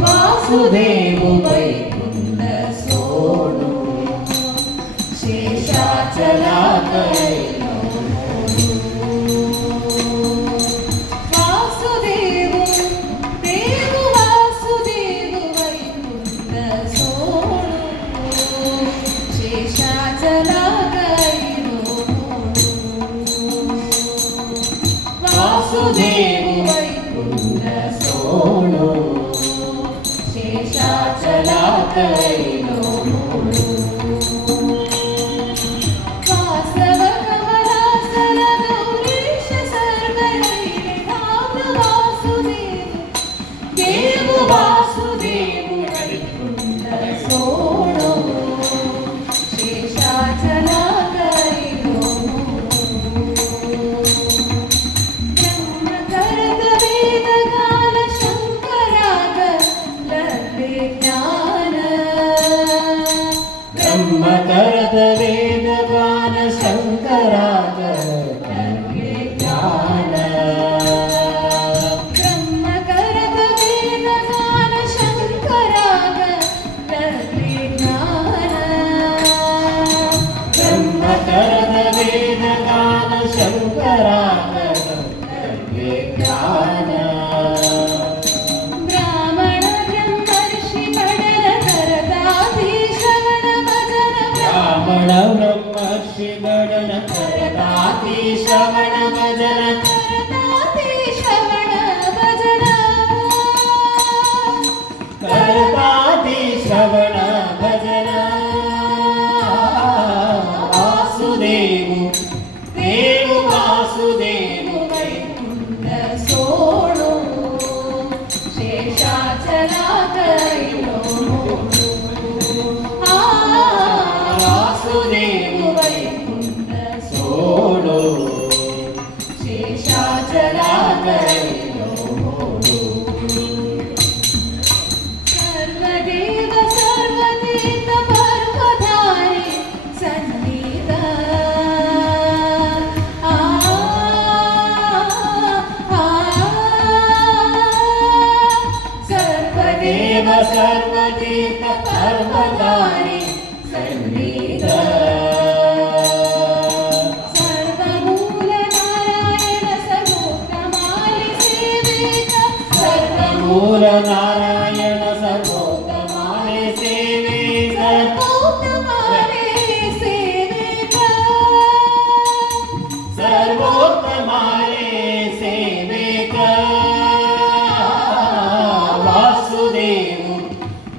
वासुदेव वैकुंठ सोडू शेषाचला कैलो वासुदेव देव वासुदेव वैकुंठ सोडू शेषाचला कैलो वासुदेव वैकुंठ सोडू शेषाचला कैलो वासव कमलासर गौरीश सर्वैले धाम वासुदेव देव वासुदेव वैकुंठ सोडो शेषाचला कैलो ब्रह्म करत वेद गान शंकराग लभे ज्ञान ब्रह्म करत वेद गान शंकराग लभे ज्ञान ब्रह्म करत वेद गान शंकराग लभे ज्ञान ब्रह्म करत वेद गान शंकराग लभे ज्ञान ब्राह्मण ब्रह्मर्षि बडन करताति श्रवण भजन ब्राह्मण ब्रह्मर्षि बडन करताति श्रवण भजन करताति श्रवण भजन करताति श्रवण भजन वासुदेव देव वासुदेव वैकुंठ सोडो शेषाचला कैलो वासुदेव वैकुंठ सोडो शेषाचला कैलो सर्वदेव सर्वतीर्थ पर्वधारी सन्निध सर्वदेव सर्वतीर्थ पर्वधारी सन्निध सर्वमूल नारायण सर्वोत्तमालि सेवित सर्वमूल नारायण सर्वोत्तमालि सेवित सर्वोत्तमालि सेवित सर्वोत्तमालि सेवित वासुदेव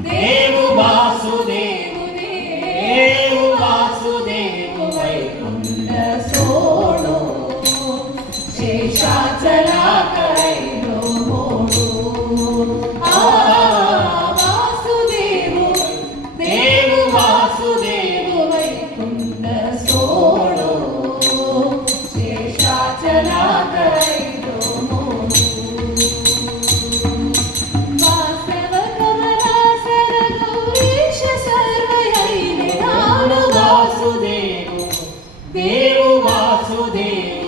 देव वासुदेव देव वासुदेव वैकुंठ सोडो शेषाचला कैलो वासुदेव देव वासुदेव वैकुंठ सोडो शेषाचला कैलो वासव कमलासर गौरीश सर्वैले धाम वासुदेव देव वासुदेव